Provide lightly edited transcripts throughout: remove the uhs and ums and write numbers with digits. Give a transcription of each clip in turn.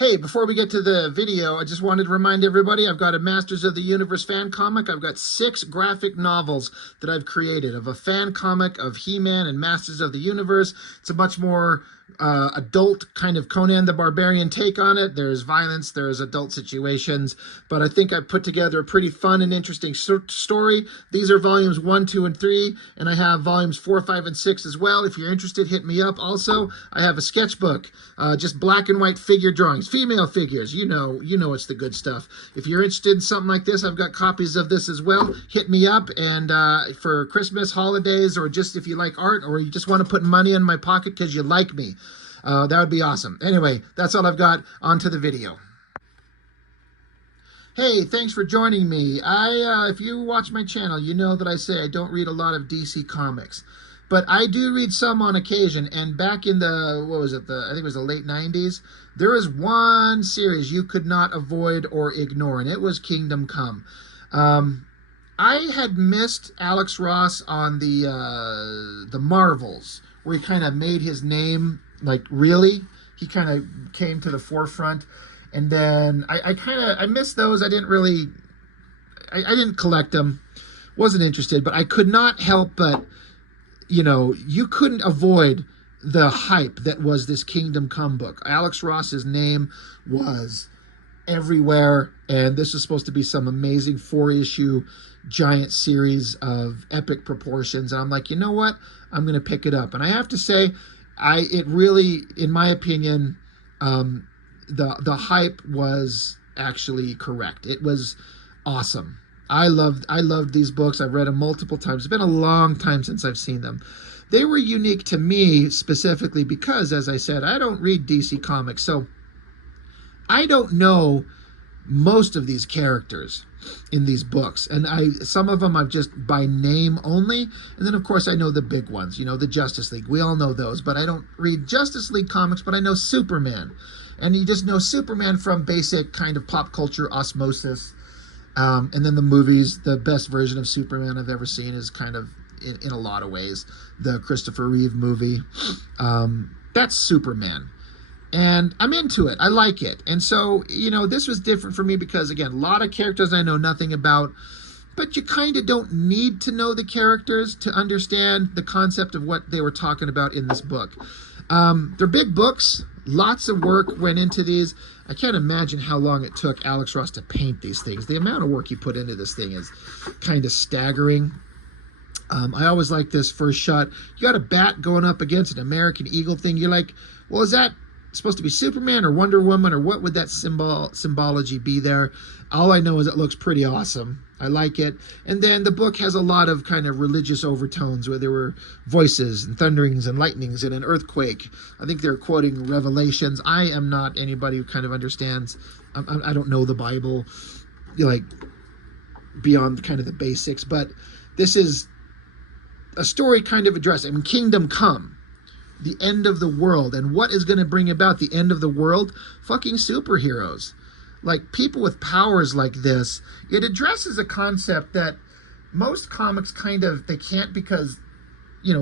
Hey, before we get to the video, I just wanted to remind everybody I've got a Masters of the Universe fan comic. I've got 6 graphic novels that I've created of a fan comic of He-Man and Masters of the Universe. It's a much more adult kind of Conan the Barbarian take on it. There's violence, there's adult situations, but I think I've put together a pretty fun and interesting story. These are volumes 1, 2, and 3, and I have volumes 4, 5, and 6 as well. If you're interested, hit me up. Also, I have a sketchbook, just black and white figure drawings, female figures. You know it's the good stuff. If you're interested in something like this, I've got copies of this as well. Hit me up, and for Christmas, holidays, or just if you like art, or you just want to put money in my pocket because you like me. That would be awesome. Anyway, that's all I've got. On to the video. Hey, thanks for joining me. If you watch my channel, you know that I say I don't read a lot of DC comics, but I do read some on occasion. And back in the, I think it was the late 90s, there was one series you could not avoid or ignore, and it was Kingdom Come. I had missed Alex Ross on the Marvels, where he kind of made his name. Like, really, he kind of came to the forefront, and then I missed those. I didn't collect them, wasn't interested, but I could not help but, you couldn't avoid the hype that was this Kingdom Come book. Alex Ross's name was everywhere, and this is supposed to be some amazing 4-issue giant series of epic proportions, and I'm like, you know what, I'm going to pick it up. And I have to say, it really, in my opinion, the hype was actually correct. It was awesome. I loved these books. I've read them multiple times. It's been a long time since I've seen them. They were unique to me specifically because, as I said, I don't read DC comics, so I don't know most of these characters in these books, and some of them I've just by name only, and then of course I know the big ones, the Justice League. We all know those, but I don't read Justice League comics. But I know Superman, and you just know Superman from basic kind of pop culture osmosis, and then the movies. The best version of Superman I've ever seen is kind of, in a lot of ways, the Christopher Reeve movie. That's Superman. And I'm into it. I like it. And so, this was different for me because, again, a lot of characters I know nothing about, but you kind of don't need to know the characters to understand the concept of what they were talking about in this book. They're big books. Lots of work went into these. I can't imagine how long it took Alex Ross to paint these things. The amount of work he put into this thing is kind of staggering. I always like this first shot. You got a bat going up against an American Eagle thing. You're like, well, is that supposed to be Superman or Wonder Woman, or what would that symbology be there? All I know is it looks pretty awesome. I like it. And then the book has a lot of kind of religious overtones, where there were voices and thunderings and lightnings and an earthquake. I think they're quoting Revelations. I am not anybody who kind of understands. I don't know the Bible, like, beyond kind of the basics, but this is a story kind of addressing Kingdom Come, the end of the world. And what is going to bring about the end of the world? Fucking superheroes. Like, people with powers like this. It addresses a concept that most comics kind of, they can't, because,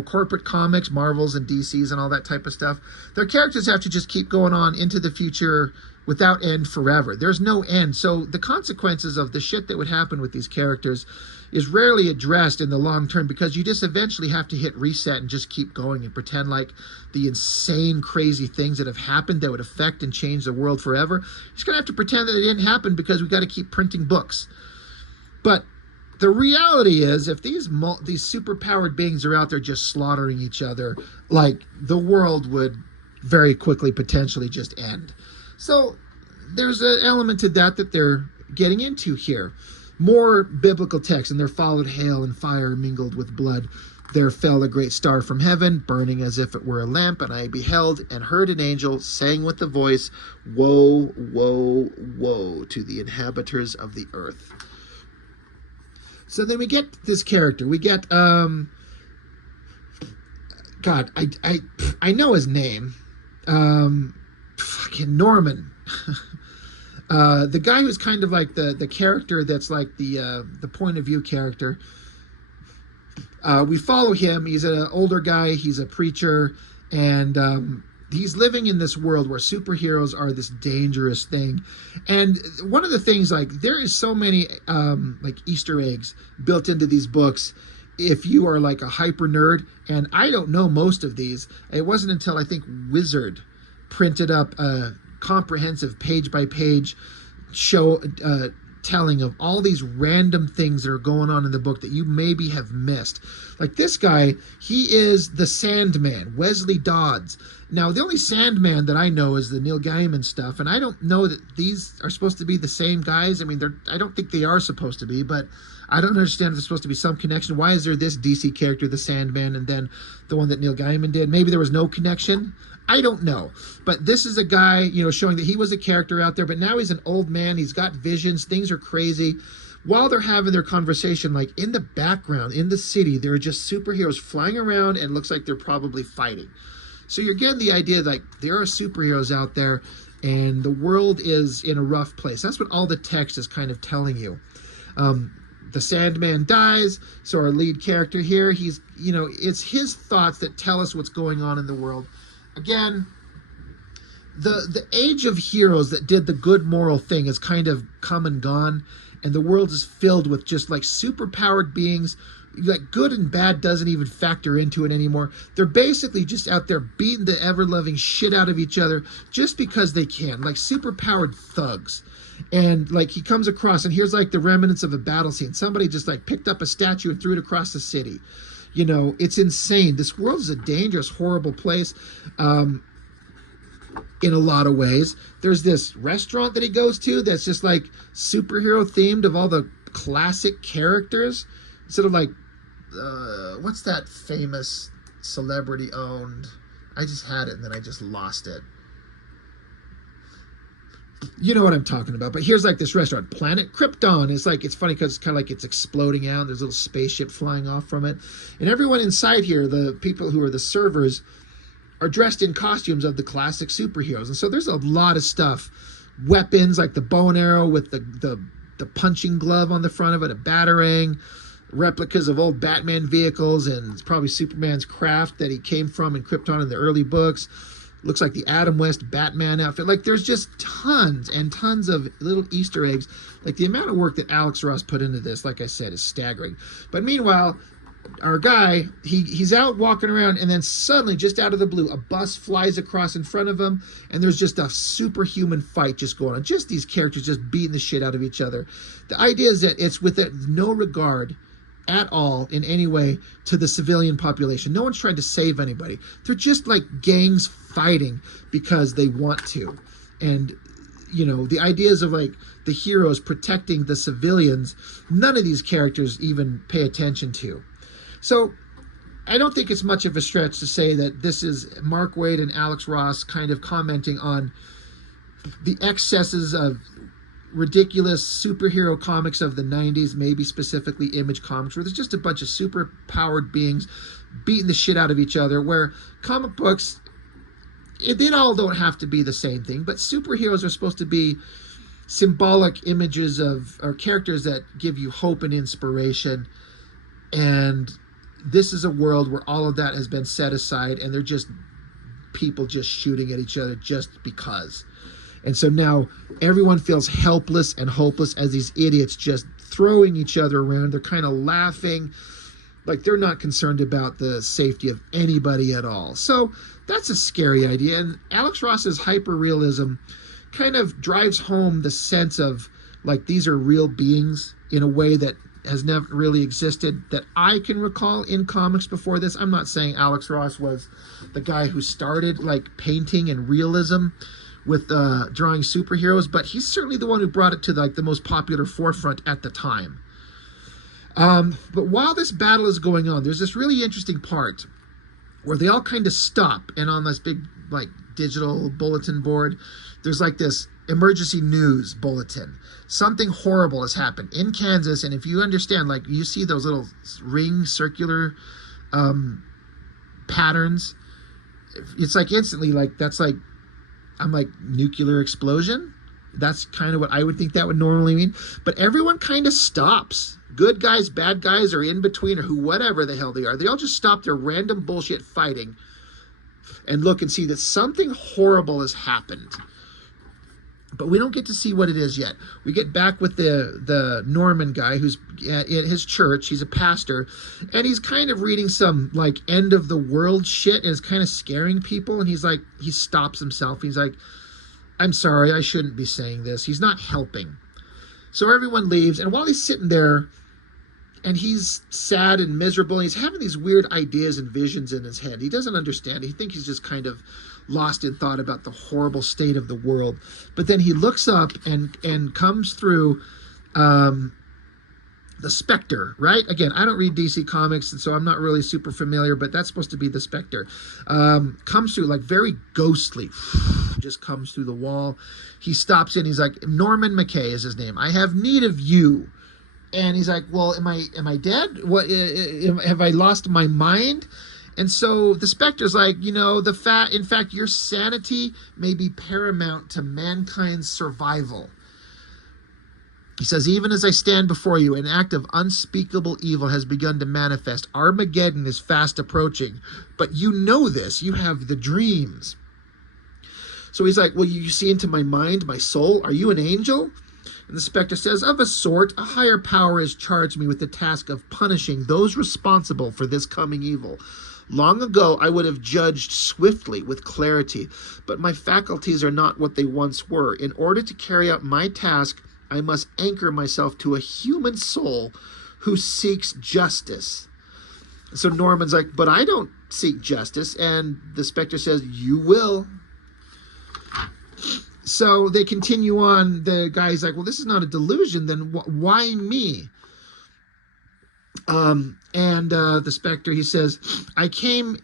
corporate comics, Marvels and DCs and all that type of stuff, their characters have to just keep going on into the future without end forever. There's no end. So the consequences of the shit that would happen with these characters is rarely addressed in the long term, because you just eventually have to hit reset and just keep going and pretend like the insane, crazy things that have happened that would affect and change the world forever, you're just going to have to pretend that it didn't happen because we've got to keep printing books. But the reality is, if these superpowered beings are out there just slaughtering each other, like, the world would very quickly potentially just end. So there's an element to that they're getting into here. More biblical text, and there followed hail and fire mingled with blood. There fell a great star from heaven, burning as if it were a lamp, and I beheld and heard an angel saying with a voice, woe, woe, woe to the inhabitants of the earth. So then we get this character. We get, God, I know his name. Fucking Norman. The guy who's kind of like the character that's like the point of view character. We follow him. He's an older guy. He's a preacher, and he's living in this world where superheroes are this dangerous thing. And one of the things, like, there is so many like Easter eggs built into these books if you are like a hyper nerd, and I don't know most of these. It wasn't until I think Wizard printed up a comprehensive page by page show telling of all these random things that are going on in the book that you maybe have missed. Like this guy, he is the Sandman, Wesley Dodds. Now, the only Sandman that I know is the Neil Gaiman stuff, and I don't know that these are supposed to be the same guys. I mean, I don't think they are supposed to be, but I don't understand if there's supposed to be some connection. Why is there this DC character, the Sandman, and then the one that Neil Gaiman did? Maybe there was no connection. I don't know. But this is a guy, you know, showing that he was a character out there, but now he's an old man. He's got visions. Things are crazy. While they're having their conversation, like in the background, in the city, there are just superheroes flying around, and it looks like they're probably fighting. So you're getting the idea like there are superheroes out there, and the world is in a rough place. That's what all the text is kind of telling you. The Sandman dies, so our lead character here, he's, you know, it's his thoughts that tell us what's going on in the world. Again, the age of heroes that did the good moral thing has kind of come and gone, and the world is filled with just like superpowered beings. Like good and bad doesn't even factor into it anymore. They're basically just out there beating the ever-loving shit out of each other just because they can, like superpowered thugs. And like he comes across, and here's like the remnants of a battle scene. Somebody just like picked up a statue and threw it across the city. You know, it's insane. This world is a dangerous, horrible place in a lot of ways. There's this restaurant that he goes to that's just like superhero themed, of all the classic characters. Sort of like, what's that famous celebrity owned? I just had it and then I just lost it. You know what I'm talking about. But here's like this restaurant, Planet Krypton. It's like, it's funny because it's kind of like it's exploding out. There's a little spaceship flying off from it. And everyone inside here, the people who are the servers, are dressed in costumes of the classic superheroes. And so there's a lot of stuff. Weapons like the bow and arrow with the punching glove on the front of it, a batarang, replicas of old Batman vehicles, and it's probably Superman's craft that he came from in Krypton in the early books. Looks like the Adam West Batman outfit. Like there's just tons and tons of little Easter eggs. Like the amount of work that Alex Ross put into this, like I said, is staggering. But meanwhile, our guy, he's out walking around, and then suddenly, just out of the blue, a bus flies across in front of him, and there's just a superhuman fight just going on. Just these characters just beating the shit out of each other. The idea is that it's with no regard at all in any way to the civilian population. No one's trying to save anybody. They're just like gangs fighting because they want to. And, you know, the ideas of like the heroes protecting the civilians, none of these characters even pay attention to. So I don't think it's much of a stretch to say that this is Mark Waid and Alex Ross kind of commenting on the excesses of ridiculous superhero comics of the 90s, maybe specifically Image Comics, where there's just a bunch of super powered beings beating the shit out of each other, where comic books, they all don't have to be the same thing, but superheroes are supposed to be symbolic images of, or characters that give you hope and inspiration. And this is a world where all of that has been set aside, and they're just people just shooting at each other just because. And so now everyone feels helpless and hopeless as these idiots just throwing each other around. They're kind of laughing, like they're not concerned about the safety of anybody at all. So that's a scary idea. And Alex Ross's hyper-realism kind of drives home the sense of like these are real beings in a way that has never really existed that I can recall in comics before this. I'm not saying Alex Ross was the guy who started like painting and realism with drawing superheroes, but he's certainly the one who brought it to like the most popular forefront at the time. But while this battle is going on, there's this really interesting part where they all kind of stop, and on this big like digital bulletin board, there's like this emergency news bulletin. Something horrible has happened in Kansas, and if you understand, like you see those little ring circular patterns, it's like instantly like that's like, I'm like, nuclear explosion? That's kind of what I would think that would normally mean. But everyone kind of stops. Good guys, bad guys, or in between, or who, whatever the hell they are. They all just stop their random bullshit fighting and look and see that something horrible has happened. But we don't get to see what it is yet. We get back with the Norman guy who's at his church. He's a pastor, and he's kind of reading some like end of the world shit, and it's kind of scaring people. And he's like, he stops himself. He's like, I'm sorry, I shouldn't be saying this. He's not helping. So everyone leaves, and while he's sitting there, and he's sad and miserable, he's having these weird ideas and visions in his head. He doesn't understand. He thinks he's just kind of lost in thought about the horrible state of the world. But then he looks up and comes through the Spectre, right? Again, I don't read DC Comics, and so I'm not really super familiar, but that's supposed to be the Spectre. Comes through like very ghostly, just comes through the wall. He stops in, he's like, Norman McKay is his name. I have need of you. And he's like, well, am I dead? What, have I lost my mind? And so the Spectre's like, you know, in fact, your sanity may be paramount to mankind's survival. He says, even as I stand before you, an act of unspeakable evil has begun to manifest. Armageddon is fast approaching. But you know this. You have the dreams. So he's like, well, you see into my mind, my soul. Are you an angel? And the Spectre says, of a sort, a higher power has charged me with the task of punishing those responsible for this coming evil. Long ago, I would have judged swiftly, with clarity, but my faculties are not what they once were. In order to carry out my task, I must anchor myself to a human soul who seeks justice. So Norman's like, but I don't seek justice. And the Spectre says, you will. So they continue on. The guy's like, well, this is not a delusion. Then why me? The Spectre, he says, I came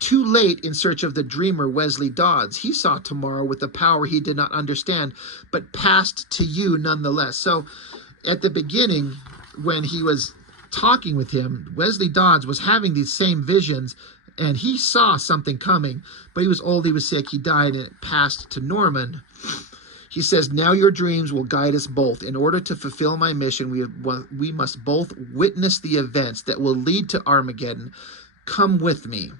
too late in search of the dreamer Wesley Dodds. He saw tomorrow with a power he did not understand, but passed to you nonetheless. So at the beginning, when he was talking with him, Wesley Dodds was having these same visions, and he saw something coming, but he was old, he was sick, he died, and it passed to Norman. He says, now your dreams will guide us both. In order to fulfill my mission, we must both witness the events that will lead to Armageddon. Come with me.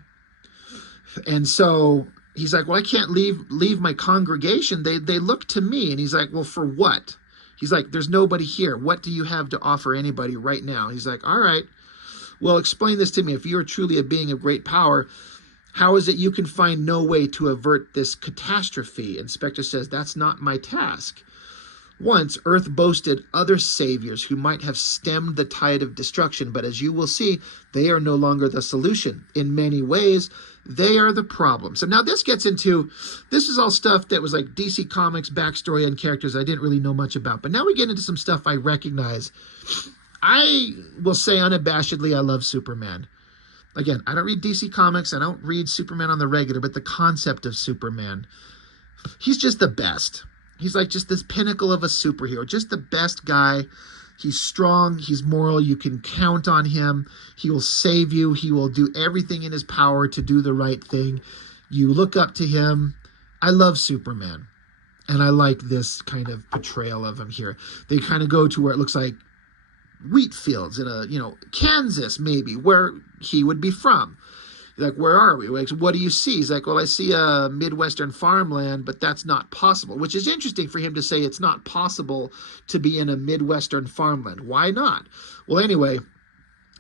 And so he's like, well, I can't leave my congregation. They look to me. And he's like, well, for what? He's like, there's nobody here. What do you have to offer anybody right now? He's like, all right, well, explain this to me. If you are truly a being of great power, how is it you can find no way to avert this catastrophe? And Spectre says, that's not my task. Once, Earth boasted other saviors who might have stemmed the tide of destruction, but as you will see, they are no longer the solution. In many ways, they are the problem. So now this gets into, this is all stuff that was like DC Comics backstory and characters I didn't really know much about. But now we get into some stuff I recognize. I will say unabashedly, I love Superman. Again, I don't read DC Comics. I don't read Superman on the regular, but the concept of Superman, he's just the best. He's like just this pinnacle of a superhero, just the best guy. He's strong. He's moral. You can count on him. He will save you. He will do everything in his power to do the right thing. You look up to him. I love Superman. And I like this kind of portrayal of him here. They kind of go to where it looks like wheat fields in Kansas, maybe, where he would be from. Like, where are we? Like, what do you see? He's like, well, I see a Midwestern farmland, but that's not possible, which is interesting for him to say it's not possible to be in a Midwestern farmland. Why not? Well, anyway,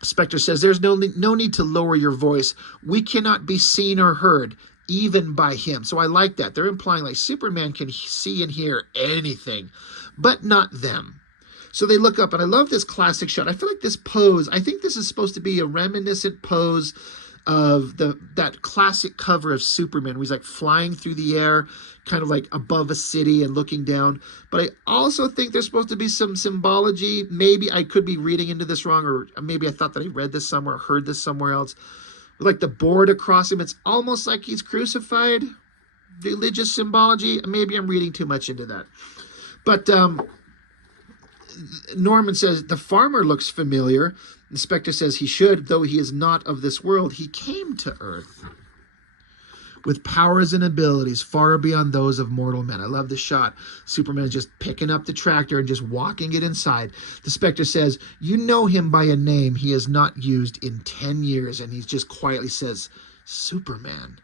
Spectre says, there's no need to lower your voice. We cannot be seen or heard, even by him. So I like that. They're implying like Superman can see and hear anything, but not them. So they look up, and I love this classic shot. I feel like this pose, I think this is supposed to be a reminiscent pose of that classic cover of Superman, where he's like flying through the air, kind of like above a city and looking down. But I also think there's supposed to be some symbology. Maybe I could be reading into this wrong, or maybe I thought that I read this somewhere, heard this somewhere else. With like the board across him, it's almost like he's crucified. Religious symbology. Maybe I'm reading too much into that. But Norman says, the farmer looks familiar. The Spectre says he should, though he is not of this world. He came to Earth with powers and abilities far beyond those of mortal men. I love the shot. Superman's just picking up the tractor and just walking it inside. The Spectre says, you know him by a name he has not used in 10 years. And he just quietly says, Superman.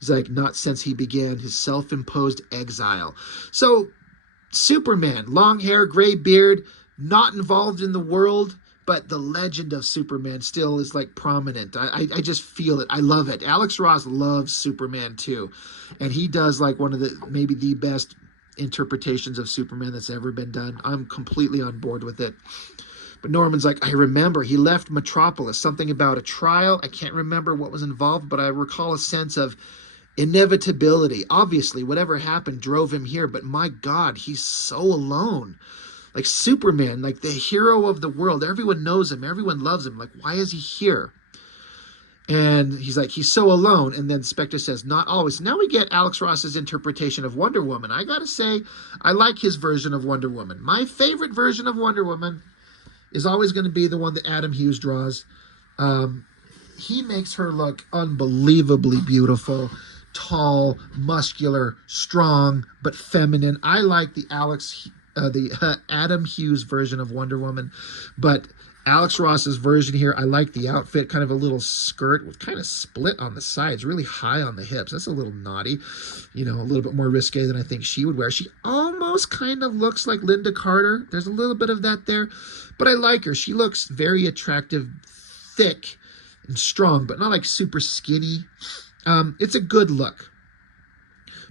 He's like, not since he began his self-imposed exile. So Superman, long hair, gray beard, not involved in the world, but the legend of Superman still is like prominent. I just feel it. I love it. Alex Ross loves Superman too. And he does like one of the, maybe the best interpretations of Superman that's ever been done. I'm completely on board with it. But Norman's like, I remember he left Metropolis, something about a trial. I can't remember what was involved, but I recall a sense of inevitability. Obviously, whatever happened drove him here, but my God, he's so alone. Like Superman, like the hero of the world. Everyone knows him. Everyone loves him. Like, why is he here? And he's like, he's so alone. And then Spectre says, not always. Now we get Alex Ross's interpretation of Wonder Woman. I gotta say, I like his version of Wonder Woman. My favorite version of Wonder Woman is always going to be the one that Adam Hughes draws. He makes her look unbelievably beautiful, tall, muscular, strong, but feminine. I like the Adam Hughes version of Wonder Woman, but Alex Ross's version here, I like the outfit, kind of a little skirt with kind of split on the sides, really high on the hips. That's a little naughty, you know, a little bit more risque than I think she would wear. She almost kind of looks like Linda Carter. There's a little bit of that there, but I like her. She looks very attractive, thick and strong, but not like super skinny. It's a good look.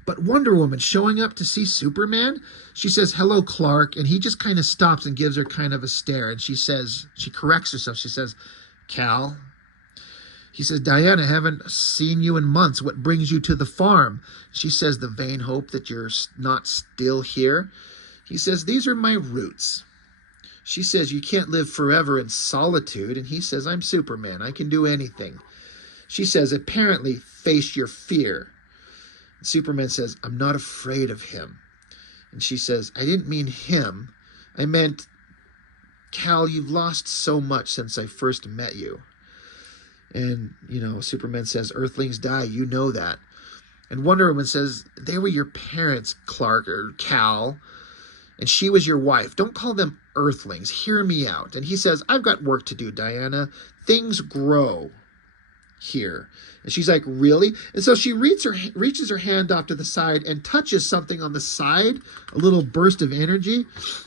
But Wonder Woman showing up to see Superman, she says, hello, Clark. And he just kind of stops and gives her kind of a stare. And she says, she corrects herself. She says, Cal. He says, Diana, I haven't seen you in months. What brings you to the farm? She says, the vain hope that you're not still here. He says, these are my roots. She says, you can't live forever in solitude. And he says, I'm Superman. I can do anything. She says, apparently, face your fear. Superman says, I'm not afraid of him. And she says, I didn't mean him. I meant, Cal, you've lost so much since I first met you. And, you know, Superman says, Earthlings die, you know that. And Wonder Woman says, they were your parents, Clark, or Cal. And she was your wife. Don't call them Earthlings. Hear me out. And he says, I've got work to do, Diana. Things grow here. And she's like, really? And so she reaches her hand off to the side and touches something on the side, a little burst of energy.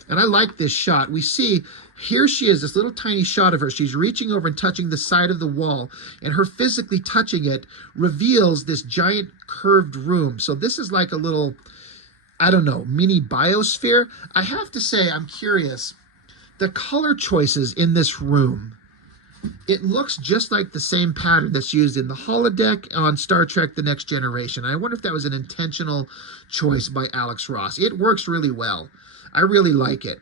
And I like this shot. We see, here she is, this little tiny shot of her. She's reaching over and touching the side of the wall, and her physically touching it reveals this giant curved room. So this is like a little, I don't know, mini biosphere. I have to say, I'm curious, the color choices in this room, it looks just like the same pattern that's used in the holodeck on Star Trek The Next Generation. I wonder if that was an intentional choice by Alex Ross. It works really well. I really like it.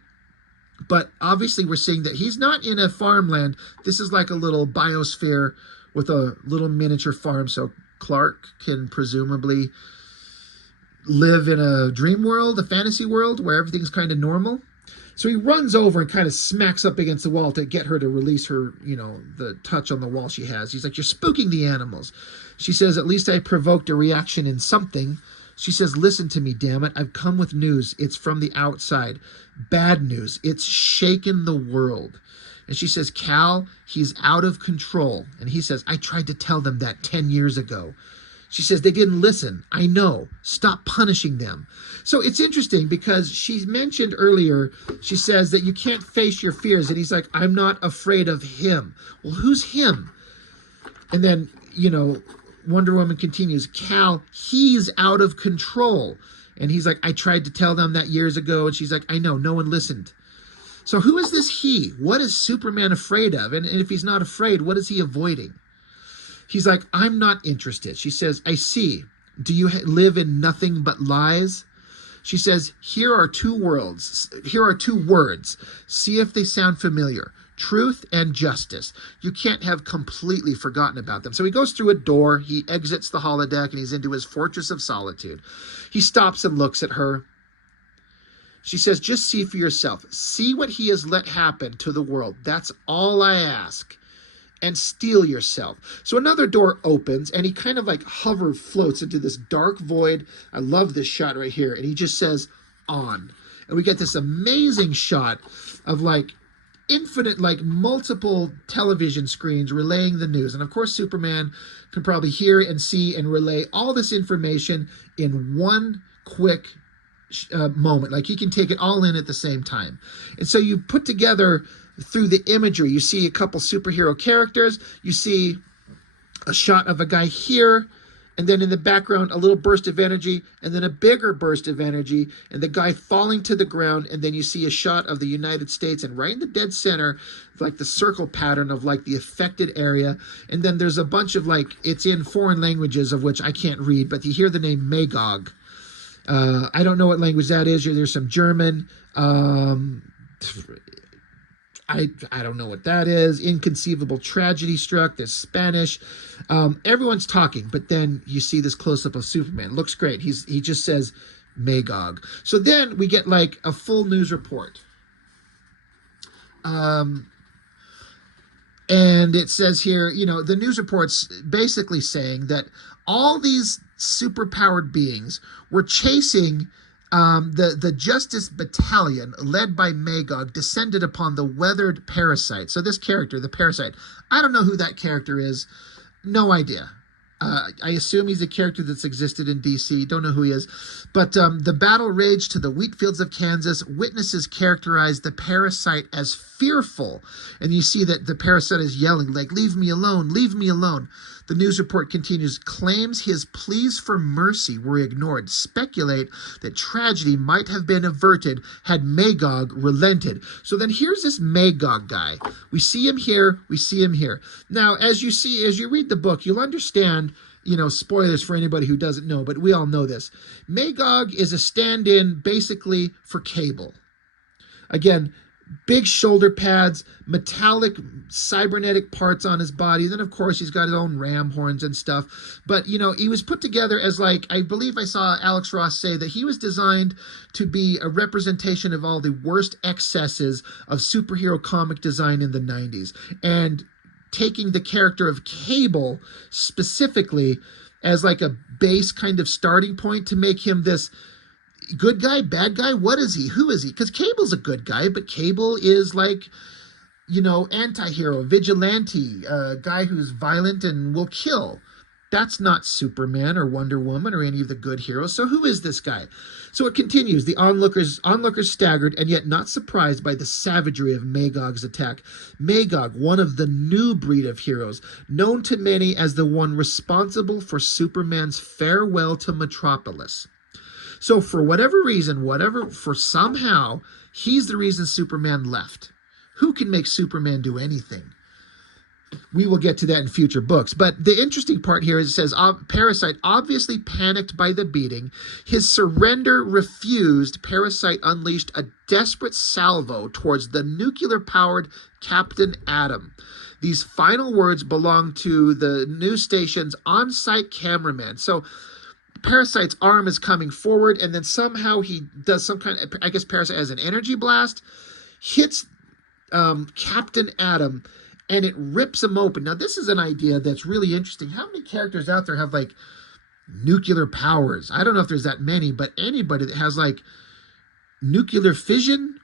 But obviously we're seeing that he's not in a farmland. This is like a little biosphere with a little miniature farm. So Clark can presumably live in a dream world, a fantasy world where everything's kind of normal. So he runs over and kind of smacks up against the wall to get her to release her, you know, the touch on the wall she has. He's like, you're spooking the animals. She says, at least I provoked a reaction in something. She says, listen to me, damn it. I've come with news. It's from the outside. Bad news. It's shaken the world. And she says, Cal, he's out of control. And he says, I tried to tell them that 10 years ago. She says, they didn't listen. I know. Stop punishing them. So it's interesting because she mentioned earlier, she says that you can't face your fears. And he's like, I'm not afraid of him. Well, who's him? And then, you know, Wonder Woman continues, Cal, he's out of control. And he's like, I tried to tell them that years ago. And she's like, I know, no one listened. So who is this he? What is Superman afraid of? And if he's not afraid, what is he avoiding? He's like, I'm not interested. She says, I see. Do you live in nothing but lies? She says, here are two words. See if they sound familiar. Truth and justice. You can't have completely forgotten about them. So he goes through a door. He exits the holodeck and he's into his fortress of solitude. He stops and looks at her. She says, just see for yourself. See what he has let happen to the world. That's all I ask. And steel yourself. So another door opens and he kind of like floats into this dark void. I love this shot right here. And he just says, on. And we get this amazing shot of like infinite, like multiple television screens relaying the news. And of course, Superman can probably hear and see and relay all this information in one quick moment. Like he can take it all in at the same time. And so you put together through the imagery, you see a couple superhero characters, you see a shot of a guy here, and then in the background, a little burst of energy, and then a bigger burst of energy, and the guy falling to the ground, and then you see a shot of the United States, and right in the dead center, like the circle pattern of like the affected area, and then there's a bunch of like, it's in foreign languages of which I can't read, but you hear the name Magog. I don't know what language that is. There's some German. I don't know what that is. Inconceivable tragedy struck. There's Spanish. Everyone's talking, but then you see this close-up of Superman. Looks great. He just says Magog. So then we get like a full news report. And it says here, you know, the news report's basically saying that all these superpowered beings were chasing the Justice Battalion, led by Magog, descended upon the weathered parasite. So this character, the parasite, I don't know who that character is. No idea. I assume he's a character that's existed in DC. Don't know who he is. But the battle raged to the wheat fields of Kansas. Witnesses characterized the parasite as fearful. And you see that the parasite is yelling, like, leave me alone, leave me alone. The news report continues, claims his pleas for mercy were ignored, speculate that tragedy might have been averted had Magog relented. So then here's this Magog guy. We see him here, we see him here. Now, as you read the book, you'll understand, you know, spoilers for anybody who doesn't know, but we all know this. Magog is a stand-in basically for Cable. Again, big shoulder pads, metallic cybernetic parts on his body. Then, of course, he's got his own ram horns and stuff. But, you know, he was put together as like, I believe I saw Alex Ross say that he was designed to be a representation of all the worst excesses of superhero comic design in the 90s. And taking the character of Cable specifically as like a base kind of starting point to make him this good guy, bad guy, what is he? Who is he? Because Cable's a good guy, but Cable is like, you know, anti-hero, vigilante, a guy who's violent and will kill. That's not Superman or Wonder Woman or any of the good heroes. So who is this guy? So it continues. The onlookers staggered and yet not surprised by the savagery of Magog's attack. Magog, one of the new breed of heroes, known to many as the one responsible for Superman's farewell to Metropolis. So for whatever reason, for somehow, he's the reason Superman left. Who can make Superman do anything? We will get to that in future books. But the interesting part here is it says, Parasite obviously panicked by the beating. His surrender refused. Parasite unleashed a desperate salvo towards the nuclear-powered Captain Atom. These final words belong to the news station's on-site cameraman. So Parasite's arm is coming forward, and then somehow he does some kind of, I guess Parasite has an energy blast, hits Captain Atom, and it rips him open. Now, this is an idea that's really interesting. How many characters out there have, like, nuclear powers? I don't know if there's that many, but anybody that has, like, nuclear fission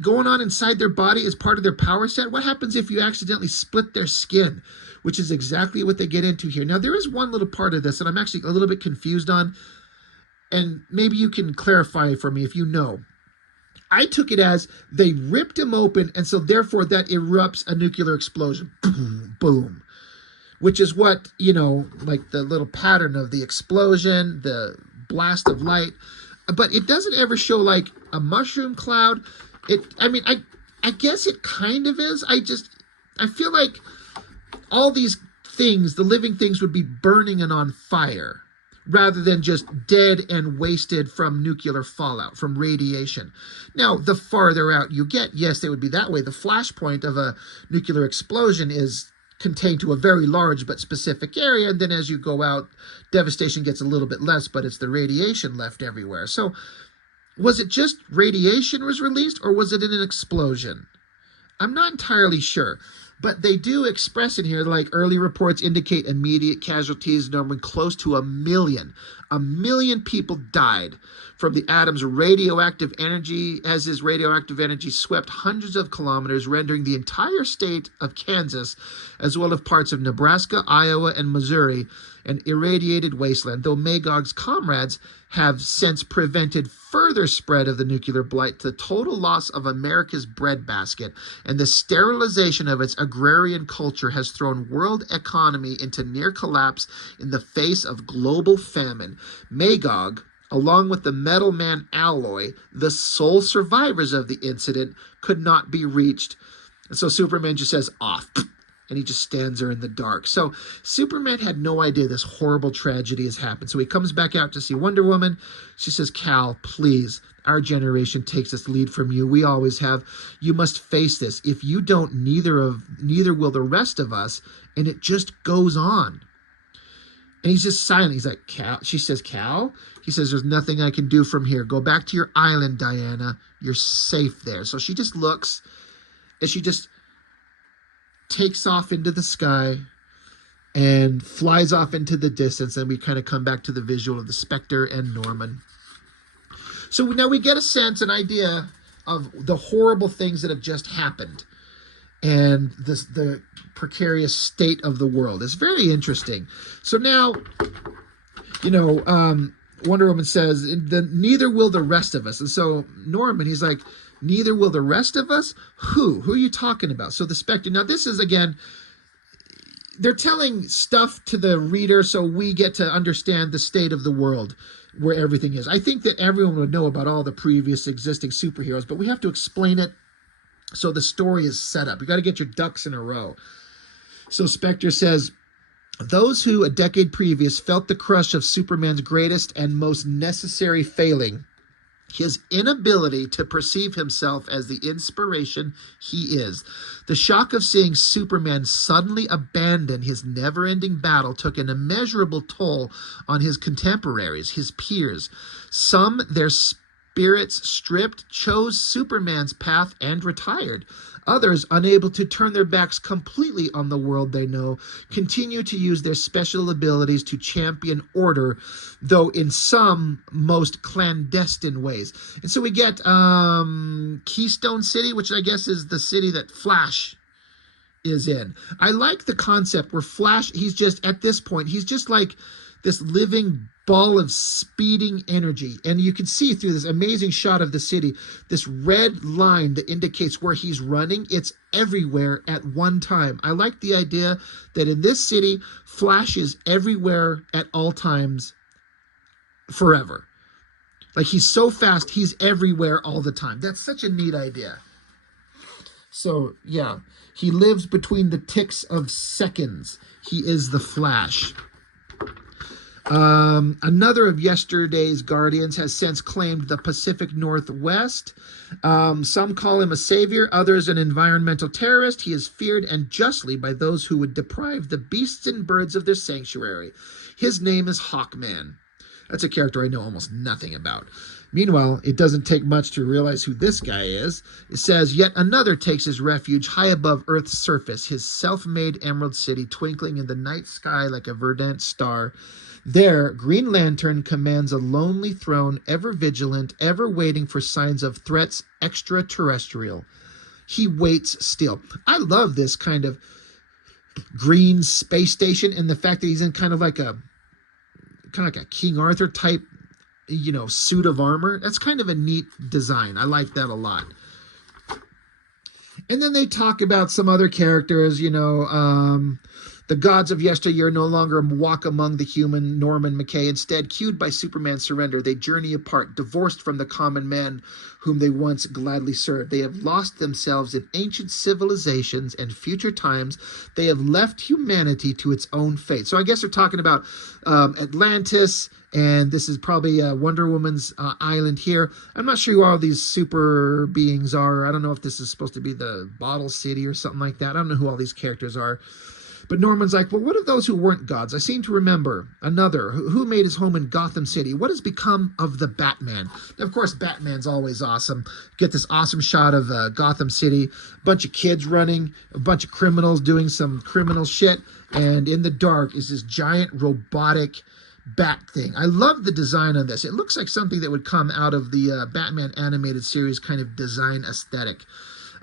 going on inside their body as part of their power set, what happens if you accidentally split their skin? Which is exactly what they get into here. Now, there is one little part of this that I'm actually a little bit confused on, and maybe you can clarify for me if you know. I took it as they ripped him open, and so therefore that erupts a nuclear explosion. Boom, boom. Which is what, you know, like the little pattern of the explosion, the blast of light. But it doesn't ever show like a mushroom cloud. I guess it kind of is. I feel like all these things, the living things, would be burning and on fire rather than just dead and wasted from nuclear fallout, from radiation. Now, the farther out you get, yes, they would be that way. The flashpoint of a nuclear explosion is contained to a very large but specific area, and then as you go out, devastation gets a little bit less, but it's the radiation left everywhere. So was it just radiation was released, or was it in an explosion? I'm not entirely sure. But they do express in here, like early reports indicate immediate casualties numbering close to 1 million. 1 million people died from the atom's radioactive energy, as his radioactive energy swept hundreds of kilometers, rendering the entire state of Kansas, as well as parts of Nebraska, Iowa, and Missouri, an irradiated wasteland, though Magog's comrades have since prevented further spread of the nuclear blight. The total loss of America's breadbasket and the sterilization of its agrarian culture has thrown world economy into near collapse in the face of global famine. Magog, along with the metal man alloy, the sole survivors of the incident, could not be reached. And so Superman just says, off. And he just stands there in the dark. So Superman had no idea this horrible tragedy has happened. So he comes back out to see Wonder Woman. She says, Cal, please, our generation takes this lead from you. We always have. You must face this. If you don't, neither will the rest of us. And it just goes on. And he's just silent. He's like, Cal. She says, Cal? He says, there's nothing I can do from here. Go back to your island, Diana. You're safe there. So she just looks, and she just takes off into the sky and flies off into the distance. And we kind of come back to the visual of the Spectre and Norman. So now we get a sense, an idea of the horrible things that have just happened and the precarious state of the world. It's very interesting. So now, Wonder Woman says, neither will the rest of us. And so Norman, he's like, neither will the rest of us? Who are you talking about? So the Spectre, now this is, again, they're telling stuff to the reader so we get to understand the state of the world where everything is. I think that everyone would know about all the previous existing superheroes, but we have to explain it so the story is set up. You got to get your ducks in a row. So Spectre says, those who a decade previous felt the crush of Superman's greatest and most necessary failing, his inability to perceive himself as the inspiration he is. The shock of seeing Superman suddenly abandon his never-ending battle took an immeasurable toll on his contemporaries, his peers. Some, their spirits stripped, chose Superman's path and retired. Others, unable to turn their backs completely on the world they know, continue to use their special abilities to champion order, though in some most clandestine ways. And so we get Keystone City, which I guess is the city that Flash is in. I like the concept where Flash, he's just, at this point, he's just like this living ball of speeding energy. And you can see through this amazing shot of the city, this red line that indicates where he's running. It's everywhere at one time. I like the idea that in this city, Flash is everywhere at all times forever. Like, he's so fast, he's everywhere all the time. That's such a neat idea. So, yeah, he lives between the ticks of seconds. He is the Flash. Another of yesterday's Guardians has since claimed the Pacific Northwest. Some call him a savior, others an environmental terrorist. He is feared, and justly, by those who would deprive the beasts and birds of their sanctuary. His name is Hawkman. That's a character I know almost nothing about. Meanwhile, it doesn't take much to realize who this guy is. It says, yet another takes his refuge high above Earth's surface, his self-made Emerald City twinkling in the night sky like a verdant star. There, Green Lantern commands a lonely throne, ever vigilant, ever waiting for signs of threats extraterrestrial. He waits still. I love this kind of green space station and the fact that he's in kind of like a King Arthur type, suit of armor. That's kind of a neat design. I like that a lot. And then they talk about some other characters, the gods of yesteryear no longer walk among the human, Norman, McKay. Instead, cued by Superman's surrender, they journey apart, divorced from the common man whom they once gladly served. They have lost themselves in ancient civilizations and future times. They have left humanity to its own fate. So I guess they're talking about Atlantis, and this is probably Wonder Woman's island here. I'm not sure who all these super beings are. I don't know if this is supposed to be the Bottle City or something like that. I don't know who all these characters are. But Norman's like, well, what of those who weren't gods? I seem to remember another who made his home in Gotham City. What has become of the Batman? And of course, Batman's always awesome. Get this awesome shot of Gotham City, a bunch of kids running, a bunch of criminals doing some criminal shit, and in the dark is this giant robotic bat thing. I love the design on this. It looks like something that would come out of the Batman animated series kind of design aesthetic.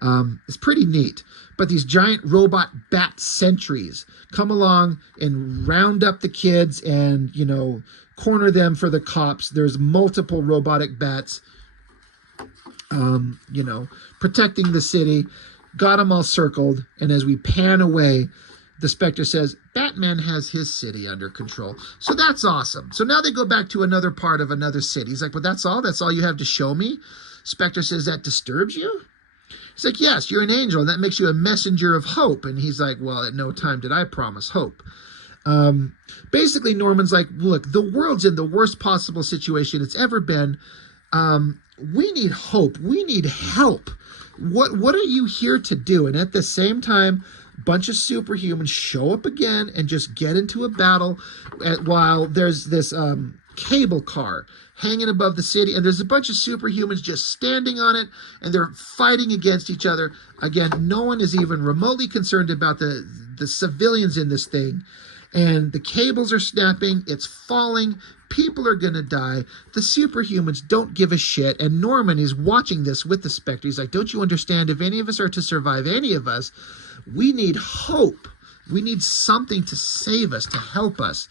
It's pretty neat. But these giant robot bat sentries come along and round up the kids and, you know, corner them for the cops. There's multiple robotic bats, you know, protecting the city. Got them all circled. And as we pan away, the Spectre says, Batman has his city under control. So that's awesome. So now they go back to another part of another city. He's like, well, that's all? That's all you have to show me? Spectre says, that disturbs you? He's like, yes, you're an angel, and that makes you a messenger of hope. And he's like, well, at no time did I promise hope. Basically, Norman's like, look, the world's in the worst possible situation it's ever been. We need hope. We need help. What are you here to do? And at the same time, a bunch of superhumans show up again and just get into a battle while there's this cable car hanging above the city, and there's a bunch of superhumans just standing on it, and they're fighting against each other. Again, no one is even remotely concerned about the civilians in this thing, and the cables are snapping, it's falling, people are gonna die, the superhumans don't give a shit, and Norman is watching this with the Spectre. He's like, don't you understand, if any of us are to survive, any of us, we need hope. We need something to save us, to help us.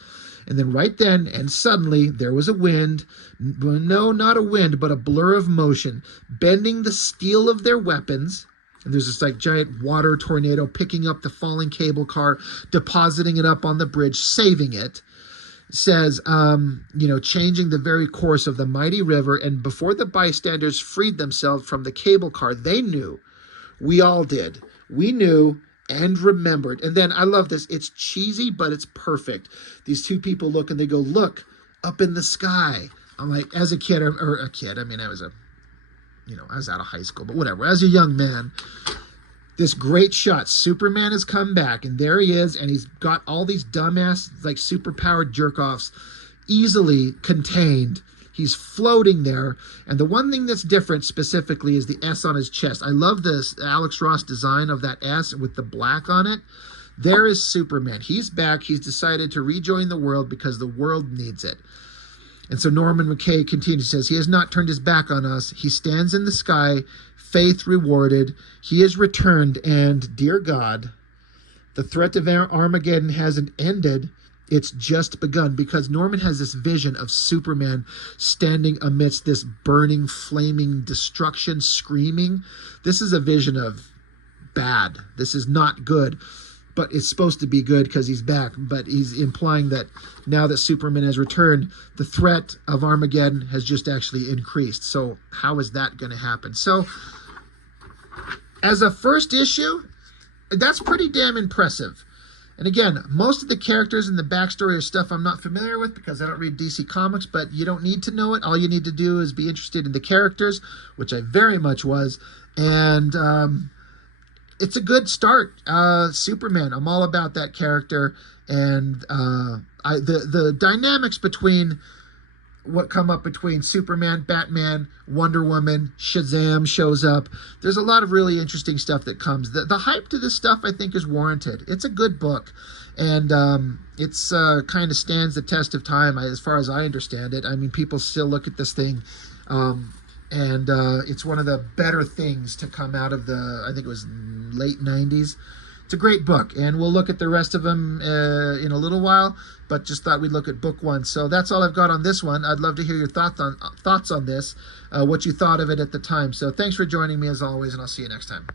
And then right then, and suddenly, there was a wind. No, not a wind, but a blur of motion, bending the steel of their weapons. And there's this like giant water tornado picking up the falling cable car, depositing it up on the bridge, saving it. It says, you know, changing the very course of the mighty river. And before the bystanders freed themselves from the cable car, they knew. We all did. We knew and remembered. And then I love this. It's cheesy, but it's perfect. These two people look and they go, look up in the sky. I'm like, as a kid, I mean, I was I was out of high school, but whatever. As a young man, this great shot, Superman has come back, and there he is, and he's got all these dumbass, like, super-powered jerk-offs easily contained. He's floating there, and the one thing that's different specifically is the S on his chest. I love this Alex Ross design of that S with the black on it. There is Superman. He's back. He's decided to rejoin the world because the world needs it. And so Norman McKay continues, says, he has not turned his back on us. He stands in the sky, faith rewarded. He has returned, and dear God, the threat of Armageddon hasn't ended. It's just begun, because Norman has this vision of Superman standing amidst this burning, flaming destruction, screaming. This is a vision of bad. This is not good, but it's supposed to be good because he's back. But he's implying that now that Superman has returned, the threat of Armageddon has just actually increased. So how is that going to happen? So as a first issue, that's pretty damn impressive. And again, most of the characters in the backstory are stuff I'm not familiar with because I don't read DC Comics, but you don't need to know it. All you need to do is be interested in the characters, which I very much was. And it's a good start. Superman, I'm all about that character. And the dynamics between what come up between Superman, Batman, Wonder Woman, Shazam shows up. There's a lot of really interesting stuff that comes. The hype to this stuff, I think, is warranted. It's a good book, and it's kind of stands the test of time as far as I understand it. I mean, people still look at this thing, and it's one of the better things to come out of the, I think it was late 90s. It's a great book, and we'll look at the rest of them in a little while, but just thought we'd look at book one. So that's all I've got on this one. I'd love to hear your thoughts on this, what you thought of it at the time. So thanks for joining me as always, and I'll see you next time.